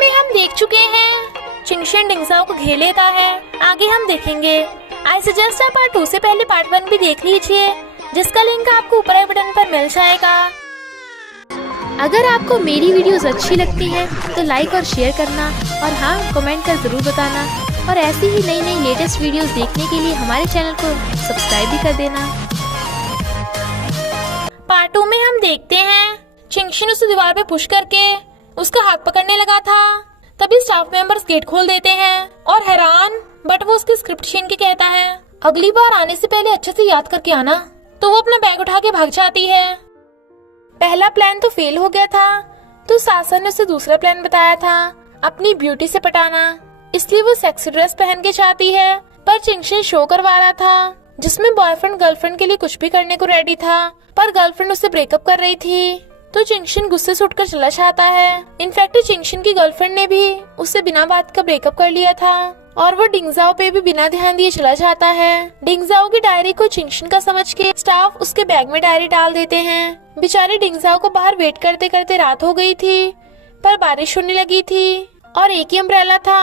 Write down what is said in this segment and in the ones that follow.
में हम देख चुके हैं चिंगशन डिंगजाओ को घेर लेता है। आगे हम देखेंगे। आई सजेस्ट आप पार्ट 2 से पहले पार्ट 1 भी देख लीजिए, जिसका लिंक आपको ऊपर आई बटन पर मिल जाएगा। अगर आपको मेरी वीडियोस अच्छी लगती है तो लाइक और शेयर करना, और हाँ, कमेंट कर जरूर बताना। और ऐसी ही नई नई लेटेस्ट वीडियोस देखने के लिए हमारे चैनल को सब्सक्राइब भी कर देना। पार्ट 2 में हम देखते हैं चिंगशन उसे दीवार पे पुश करके उसका हाथ पकड़ने लगा था। तभी स्टाफ मेंबर्स गेट खोल देते हैं और हैरान, बट वो उसकी स्क्रिप्ट छीन के कहता है अगली बार आने से पहले अच्छे से याद करके आना। तो वो अपना बैग उठा के भाग जाती है। पहला प्लान तो फेल हो गया था, तो सासन ने उसे दूसरा प्लान बताया था, अपनी ब्यूटी से पटाना। इसलिए वो सेक्सी ड्रेस पहन के जाती है, पर चिंगशन शो करवा रहा था जिसमें बॉयफ्रेंड गर्लफ्रेंड के लिए कुछ भी करने को रेडी था, पर गर्लफ्रेंड उससे ब्रेकअप कर रही थी। तो चिंगशन गुस्से से उठकर चला जाता है। इनफैक्ट चिंगशन की गर्लफ्रेंड ने भी उससे बिना बात का ब्रेकअप कर लिया था, और वो डिंगजाओ पे भी बिना ध्यान दिए चला जाता है। डिंगजाओ की डायरी को चिंगशन का समझ के स्टाफ उसके बैग में डायरी डाल देते हैं। बेचारे डिंगजाओ को बाहर वेट करते करते रात हो गई थी, पर बारिश होने लगी थी और एक ही अम्ब्रेला था,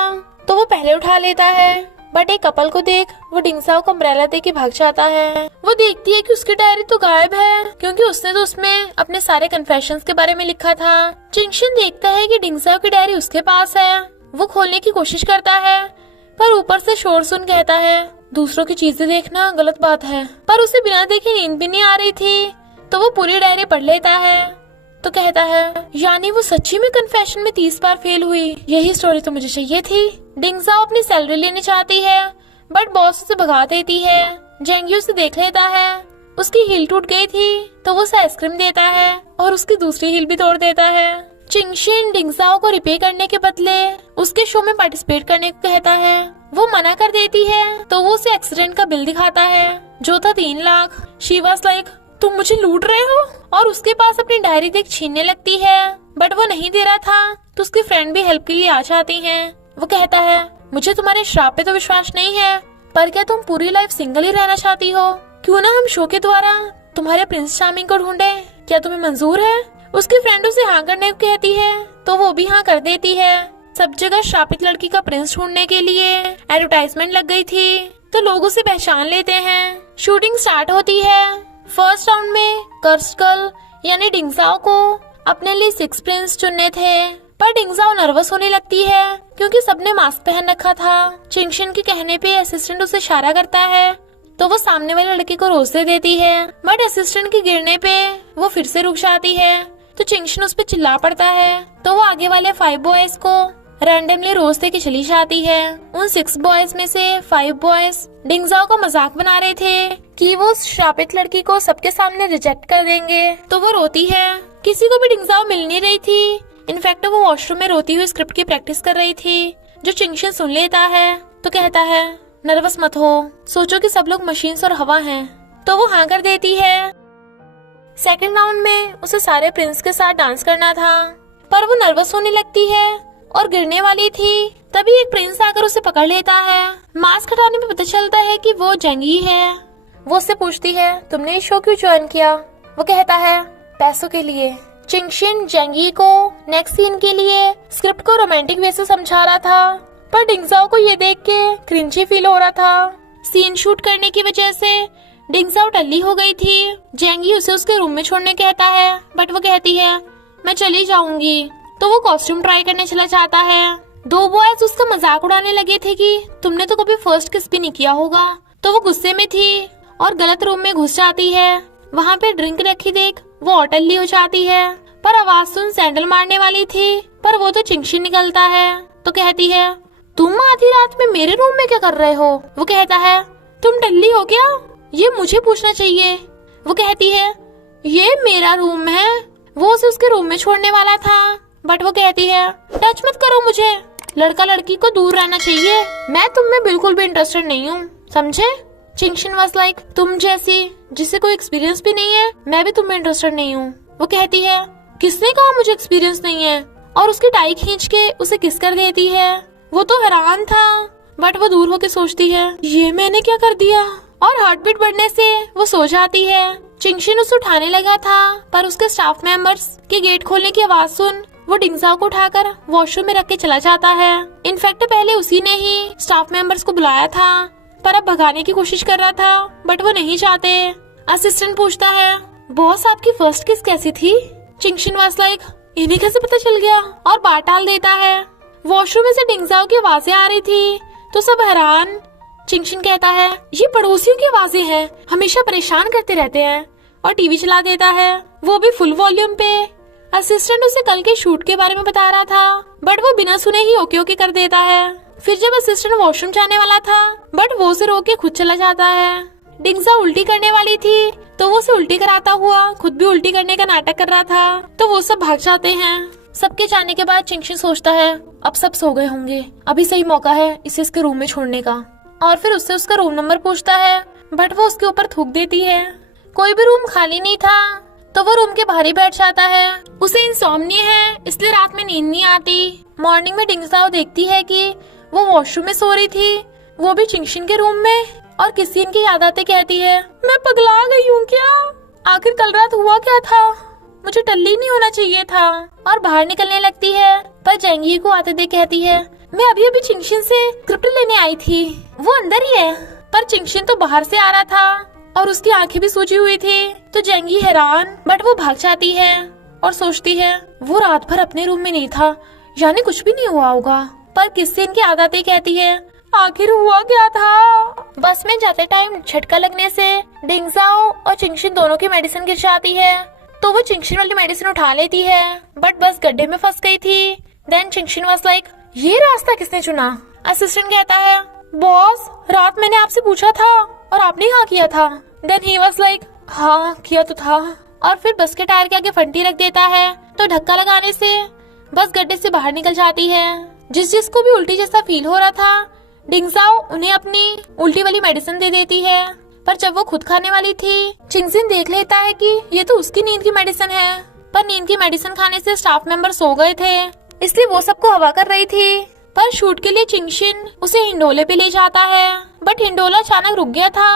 तो वो पहले उठा लेता है। बट एक कपल को देख वो डिंगजाओ को अम्ब्रेला दे के भाग जाता है। वो देखती है कि उसकी डायरी तो गायब है, क्योंकि उसने तो उसमें अपने सारे कन्फेशंस के बारे में लिखा था। चिंगशन देखता है कि डिंगजाओ की डायरी उसके पास है। वो खोलने की कोशिश करता है, पर ऊपर से शोर सुन कहता है दूसरों की चीजें देखना गलत बात है। पर उसे बिना देखे नींद भी नहीं आ रही थी, तो वो पूरी डायरी पढ़ लेता है। तो कहता है यानी वो सच्ची में कन्फेशन में 30 बार फेल हुई। यही स्टोरी तो मुझे चाहिए थी। डिंगजाओ अपनी सैलरी लेने चाहती है, बट बॉस उसे भगा देती है। जेंगी उसे देख लेता है। उसकी हील टूट गई थी, तो वो उसे आइसक्रीम देता है और उसकी दूसरी हील भी तोड़ देता है। चिंगशन डिंगजाओ को रिपेयर करने के बदले उसके शो में पार्टिसिपेट करने को कहता है। वो मना कर देती है, तो वो उसे एक्सीडेंट का बिल दिखाता है, जो था 3 लाख। शी वाज लाइक तुम मुझे लूट रहे हो, और उसके पास अपनी डायरी देख छीनने लगती है, बट वो नहीं दे रहा था, तो उसकी फ्रेंड भी हेल्प के लिए आ जाती है। वो कहता है मुझे तुम्हारे श्राप पे तो विश्वास नहीं है, पर क्या तुम पूरी लाइफ सिंगल ही रहना चाहती हो? क्यों ना हम शो के द्वारा तुम्हारे प्रिंस चार्मिंग को ढूंढे, क्या तुम्हें मंजूर है? उसकी फ्रेंड उसे हाँ करने को कहती है, तो वो भी हाँ कर देती है। सब जगह श्रापित लड़की का प्रिंस ढूंढने के लिए एडवर्टाइजमेंट लग गई थी, तो लोग उसे पहचान लेते हैं। शूटिंग स्टार्ट होती है। फर्स्ट राउंड में कर्स्ड गर्ल यानी डिंगजाओ को अपने लिए 6 प्रिंस चुनने थे, पर डिंगजाओ नर्वस होने लगती है क्योंकि सबने मास्क पहन रखा था। चिंगशन के कहने पे असिस्टेंट उसे इशारा करता है, तो वो सामने वाले लड़के को रोज दे देती है, बट असिस्टेंट के गिरने पे वो फिर से रुक जाती है। तो चिंगशन उस पर चिल्ला पड़ता है, तो वो आगे वाले 5 बॉयज को रैंडमली रोज दे के चली जाती है। उन 6 बॉयज में से 5 बॉयज डिंगजाओ का मजाक बना रहे थे कि वो उस श्रापित लड़की को सबके सामने रिजेक्ट कर देंगे, तो वो रोती है। किसी को भी डिंगजाओ मिल नहीं रही थी। इनफैक्ट वो वॉशरूम में रोती हुई स्क्रिप्ट की प्रैक्टिस कर रही थी, जो चिंगशन सुन लेता है। तो कहता है नर्वस मत हो, सोचो कि सब लोग मशीन्स और हवा हैं। तो वो हाँ कर देती है। सेकंड राउंड में उसे सारे प्रिंस के साथ डांस करना था, पर वो नर्वस होने लगती है और गिरने वाली थी। तभी एक प्रिंस आकर उसे पकड़ लेता है। मास्क हटाने में पता चलता है कि वो जेंगी है। वो उससे पूछती है तुमने ये शो क्यों ज्वाइन किया? वो कहता है पैसों के लिए। चिंगशन जेंगी को नेक्स्ट सीन के लिए स्क्रिप्ट को रोमांटिक वे से समझा रहा था, पर डिंगजाओ को ये देख के क्रिंजी फील हो रहा था। सीन शूट करने की वजह से डिंगजाओ टल्ली हो गई थी। जेंगी उसे उसके रूम में छोड़ने कहता है, बट वो कहती है मैं चली जाऊंगी। तो वो कॉस्ट्यूम ट्राई करने चला जाता है। 2 बॉयज उसका मजाक उड़ाने लगे थे कि तुमने तो कभी फर्स्ट किस भी नहीं किया होगा। तो वो गुस्से में थी और गलत रूम में घुस जाती है। वहाँ पे ड्रिंक रखी देख वो और टल्ली हो जाती है, पर आवाज सुन सैंडल मारने वाली थी, पर वो तो चिंगशन निकलता है। तो कहती है तुम आधी रात में मेरे रूम में क्या कर रहे हो? वो कहता है तुम टल्ली हो क्या? ये मुझे पूछना चाहिए। वो कहती है ये मेरा रूम है। वो उसे उसके रूम में छोड़ने वाला था, बट वो कहती है टच मत करो मुझे, लड़का लड़की को दूर रहना चाहिए, मैं तुम में बिल्कुल भी इंटरेस्टेड नहीं हूँ, समझे? चिंगशन वाज लाइक तुम जैसी जिसे कोई एक्सपीरियंस भी नहीं है, मैं भी तुम में इंटरेस्टेड नहीं हूँ। वो कहती है किसने कहा मुझे एक्सपीरियंस नहीं है, और उसकी टाई खींच के उसे किस कर देती है। वो तो हैरान था, बट वो दूर होके सोचती है ये मैंने क्या कर दिया, और हार्ट बीट बढ़ने से वो सो जाती है। चिंगशन उसे उठाने लगा था, पर उसके स्टाफ मेंबर्स के गेट खोलने की आवाज सुन वो डिंगजाओ को उठाकर वॉशरूम में रख के चला जाता है। इनफैक्ट पहले उसी ने ही स्टाफ मेंबर्स को बुलाया था, पर अब भगाने की कोशिश कर रहा था, बट वो नहीं चाहते। असिस्टेंट पूछता है, बॉस आपकी फर्स्ट किस कैसी थी? चिंगशिन वाज लाइक, इन्हें कैसे पता चल गया, और बात टाल देता है। वॉशरूम में से डिंगजाओ की आवाजें आ रही थी तो सब हैरान। चिंगशिन कहता है, ये पड़ोसियों की आवाजें हैं, हमेशा परेशान करते रहते हैं, और टीवी चला देता है, वो भी फुल वॉल्यूम पे। असिस्टेंट उसे कल के शूट के बारे में बता रहा था, बट वो बिना सुने ही ओके ओके कर देता है। फिर जब असिस्टेंट वॉशरूम जाने वाला था, बट वो उसे रोक के खुद चला जाता है। डिंगजाओ उल्टी करने वाली थी तो वो उसे उल्टी कराता हुआ खुद भी उल्टी करने का नाटक कर रहा था, तो वो सब भाग जाते हैं। सबके जाने के बाद चिंगशिन सोचता है, अब सब सो गए होंगे, अभी सही मौका है इसे इसके रूम में छोड़ने का। और फिर उससे उसका रूम नंबर पूछता है, बट वो उसके ऊपर थूक देती है। कोई भी रूम खाली नहीं था तो वो रूम के बाहर ही बैठ जाता है। उसे इंसोम्निया है, इसलिए रात में नींद नहीं आती। मॉर्निंग में डिंगजाओ देखती है कि वो वॉशरूम में सो रही थी, वो भी चिंगशिन के रूम में, और किसी इनकी याद आते कहती है, मैं पगला गई हूँ क्या? आखिर कल रात हुआ क्या था? मुझे टल्ली नहीं होना चाहिए था। और बाहर निकलने लगती है, पर जेंगी को आते देख कहती है, मैं अभी अभी चिंगशिन से स्क्रिप्ट लेने आई थी, वो अंदर ही है। पर चिंगशिन तो बाहर से आ रहा था और उसकी आंखें भी सूजी हुई थी, तो जेंगी हैरान, बट वो भाग जाती है और सोचती है वो रात भर अपने रूम में नहीं था, यानी कुछ भी नहीं हुआ होगा। पर किससे इनकी आदतें कहती है, आखिर हुआ क्या था? बस में जाते टाइम झटका लगने से डिंगजाओ और चिंगशिन दोनों की मेडिसिन गिर जाती है, तो वो चिंगशिन वाली मेडिसिन उठा लेती है, बट बस गड्ढे में फंस गई थी। देन चिंगशिन वाज लाइक, ये रास्ता किसने चुना? असिस्टेंट कहता है, बॉस रात मैंने आपसे पूछा था और आपने हाँ किया था। देन ही वाज लाइक, हाँ किया तो था। और फिर बस के टायर के आगे फंटी रख देता है, तो धक्का लगाने से बस गड्ढे से बाहर निकल जाती है। जिसको भी उल्टी जैसा फील हो रहा था, डिंगजाओ उन्हें अपनी उल्टी वाली मेडिसिन दे देती है। पर जब वो खुद खाने वाली थी, चिंगशिन देख लेता है कि ये तो उसकी नींद की मेडिसिन है। पर नींद की मेडिसिन खाने से स्टाफ मेंबर सो गए थे, इसलिए वो सबको हवा कर रही थी। पर शूट के लिए चिंगशिन उसे हिंडोले पे ले जाता है, बट हिंडोला अचानक रुक गया था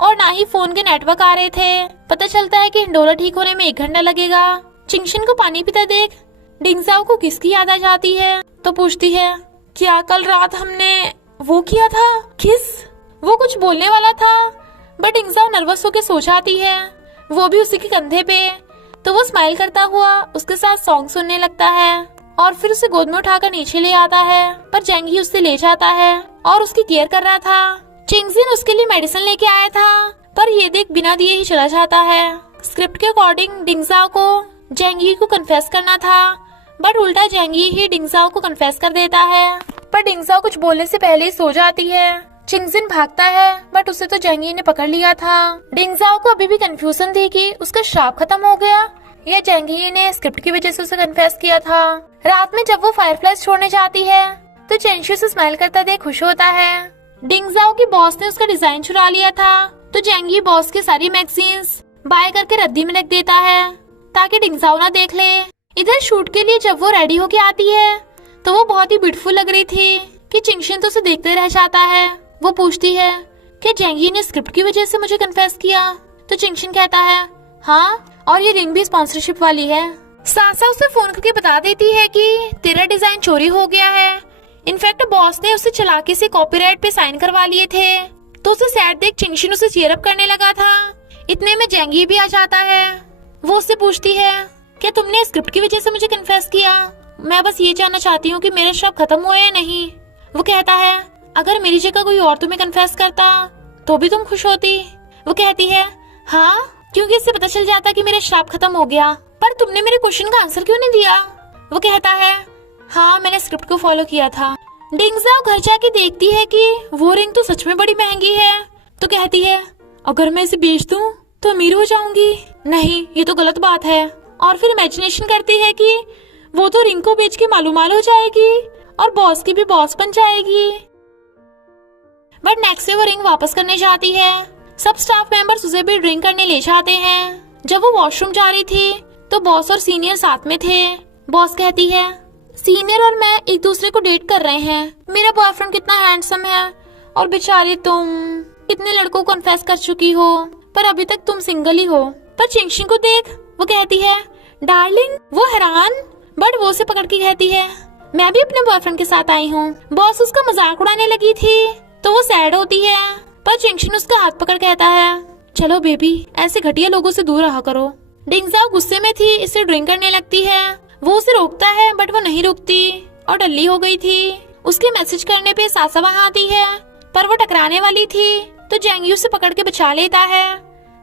और ना ही फोन के नेटवर्क आ रहे थे। पता चलता है कि हिंडोला ठीक होने में 1 घंटा लगेगा। चिंगशिन को पानी पीता देख डिंगजाओ को किसकी याद आ जाती है, तो पूछती है, क्या कल रात हमने वो किया था? किस? वो कुछ बोलने वाला था, बट डिंगजाओ नर्वस होके सो जाती है, वो भी उसी के कंधे पे। तो वो स्माइल करता हुआ उसके साथ सॉन्ग सुनने लगता है और फिर उसे गोद में उठाकर नीचे ले आता है। पर जेंगी उससे ले जाता है और उसकी केयर कर रहा था। चिंगशिन उसके लिए मेडिसिन लेके आया था, पर ये देख बिना दिए ही चला जाता है। स्क्रिप्ट के अकॉर्डिंग डिंगजाओ को जेंगी को कन्फेस करना था, बट उल्टा जेंगी ही डिंगजाओ को कन्फेस कर देता है। पर डिंगजाओ कुछ बोलने से पहले ही सो जाती है। चिंगशिन भागता है, बट उसे तो जेंगी ने पकड़ लिया था। डिंगजाओ को अभी भी कंफ्यूजन थी कि उसका श्राप खत्म हो गया या जेंगी ने स्क्रिप्ट की वजह से उसे कन्फेस किया था। रात में जब वो फायरफ्लाइज छोड़ने जाती है, तो चेंशु से स्माइल करता देख खुश होता है। डिंगजाओ की बॉस ने उसका डिजाइन चुरा लिया था, तो जेंगी बॉस की सारी मैगजीन्स बाय करके रद्दी में रख देता है ताकि डिंगजाओ ना देख ले। इधर शूट के लिए जब वो रेडी होके आती है, तो वो बहुत ही ब्यूटीफुल लग रही थी कि चिंगशिन तो उसे देखते रह जाता है। वो पूछती है कि जेंगी ने स्क्रिप्ट की वजह से मुझे कन्फेस किया, तो चिंगशिन कहता है हाँ, और ये रिंग भी स्पॉन्सरशिप वाली है। सासा उसे फोन करके बता देती है कि तेरा डिजाइन चोरी हो गया है। इनफैक्ट बॉस ने उसे चालाकी से कॉपीराइट पे साइन करवा लिए थे, तो उसे सैड देख चिंगशिन उसे चीयर अप करने लगा था। इतने में जेंगी भी आ जाता है। वो उससे पूछती है क्या तुमने स्क्रिप्ट की वजह से मुझे कन्फेस किया? मैं बस ये जानना चाहती हूँ कि मेरा श्राप खत्म हुआ या नहीं। वो कहता है अगर मेरी जगह कोई और तुम्हें कन्फेस करता तो भी तुम खुश होती। वो कहती है हाँ, क्योंकि इससे पता चल जाता कि मेरा श्राप खत्म हो गया। पर तुमने मेरे क्वेश्चन का आंसर क्यों नहीं दिया? वो कहता है हाँ, मैंने स्क्रिप्ट को फॉलो किया था। डिंगजाओ घर जाके देखती है कि वो रिंग तो सच में बड़ी महंगी है, तो कहती है अगर मैं इसे बेच दूं तो अमीर हो जाऊंगी। नहीं, ये तो गलत बात है। और फिर इमेजिनेशन करती है कि वो तो रिंग को बेच के मालूमाल हो जाएगी और बॉस की भी बॉस बन जाएगी। बट नेक्स्ट डे वो रिंग वापस करने जाती है। सब स्टाफ मेंबर्स उसे भी ड्रिंक करने ले जाते हैं। जब वो वॉशरूम जा रही थी तो बॉस और सीनियर साथ में थे। बॉस कहती है सीनियर और मैं एक दूसरे को डेट कर रहे हैं। मेरा बॉयफ्रेंड कितना हैंडसम है और बेचारी तुम कितने लड़कों को कन्फेस कर चुकी हो, पर अभी तक तुम सिंगल ही हो। पर चिंगशिन को देख वो कहती है डार्लिंग। वो हैरान, बट वो उसे पकड़ के कहती है मैं भी अपने बॉयफ्रेंड के साथ आई हूँ। बॉस उसका मजाक उड़ाने लगी थी तो वो सैड होती है, पर चिंगशिन उसका हाथ पकड़ कहता है चलो बेबी, ऐसे घटिया लोगों से दूर रहा करो। डिंगजाओ गुस्से में थी, इससे ड्रिंक करने लगती है। वो उसे रोकता है बट वो नहीं रुकती और डल्ली हो गई थी। उसके मैसेज करने पे सासा वहाँ आती है, पर वो टकराने वाली थी तो जेंगी उसे पकड़ के बचा लेता है।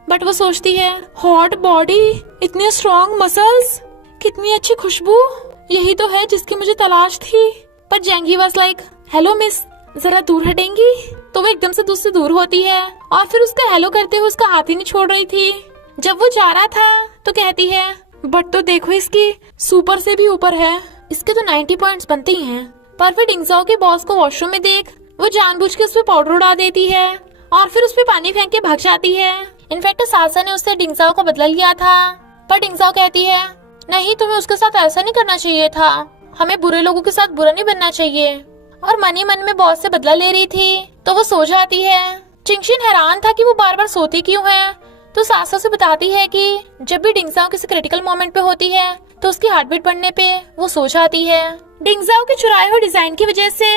बट वो सोचती है हॉट बॉडी, इतने स्ट्रॉन्ग मसल्स, कितनी अच्छी खुशबू, यही तो है जिसकी मुझे तलाश थी। पर जेंगी वाज लाइक हेलो मिस, जरा दूर हटेंगी। तो वो एकदम से उससे दूर होती है और फिर उसका हेलो करते हुए उसका हाथ ही नहीं छोड़ रही थी। जब वो जा रहा था तो कहती है बट तो देखो इसकी सुपर से भी ऊपर है, इसके तो 90 पॉइंट्स बनते ही हैं। पर फिर डिंगजाओ के बॉस को वॉशरूम में देख वो जानबूझ के उस पे पाउडर उड़ा देती है और फिर उस पे पानी फेंक के भाग जाती है। इनफैक्ट सासा ने उससे डिंगजाओ का बदला लिया था, पर डिंगजाओ कहती है नहीं, तुम्हें उसके साथ ऐसा नहीं करना चाहिए था, हमें बुरे लोगों के साथ बुरा नहीं बनना चाहिए। और मन ही मन में बॉस से बदला ले रही थी तो वो सो जाती है। चिंगशिन हैरान था कि वो बार बार सोती क्यों है, तो सासा से बताती है कि जब भी डिंगजाओ किसी क्रिटिकल मोमेंट पे होती है तो उसकी हार्ट बीट बढ़ने पे वो सो जाती है। डिंगजाओ के चुराए हुए डिजाइन की वजह से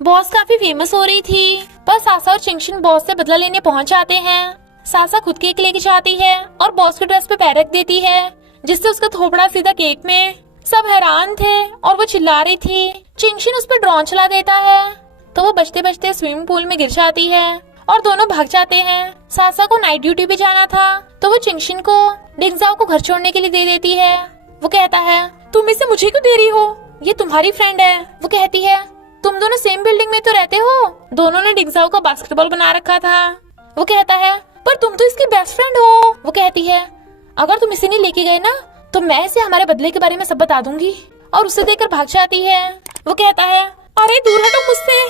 बॉस काफी फेमस हो रही थी, पर सासा और चिंगशिन बॉस से बदला लेने पहुंच जाते हैं। सासा खुद केक लेके जाती है और बॉस के ड्रेस पे पैर रख देती है, जिससे उसका थोपड़ा सीधा केक में। सब हैरान थे और वो चिल्ला रही थी। चिंगशिन उस पर ड्रोन चला देता है तो वो बचते बचते स्विमिंग पूल में गिर जाती है और दोनों भाग जाते हैं। सासा को नाइट ड्यूटी पे जाना था तो वो चिंगशिन को डिंगजाओ को घर छोड़ने के लिए दे देती है। वो कहता है तुम इसे मुझे क्यों दे रही हो, ये तुम्हारी फ्रेंड है। वो कहती है तुम दोनों सेम बिल्डिंग में तो रहते हो, दोनों ने डिंगजाओ का बास्केटबॉल बना रखा था। वो कहता है पर तुम तो इसकी बेस्ट फ्रेंड हो। वो कहती है अगर तुम इसे नहीं लेके गए ना तो मैं इसे हमारे बदले के बारे में सब बता दूंगी, और उसे देकर भाग जाती है। वो कहता है अरे दूर हटो मुझसे,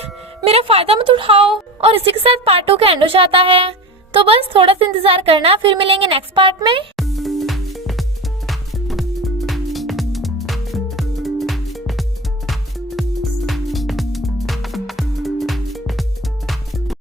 मेरा फायदा मत उठाओ। और इसी के साथ पार्ट 2 का एंड हो जाता है। तो बस थोड़ा सा इंतजार करना, फिर मिलेंगे नेक्स्ट पार्ट में।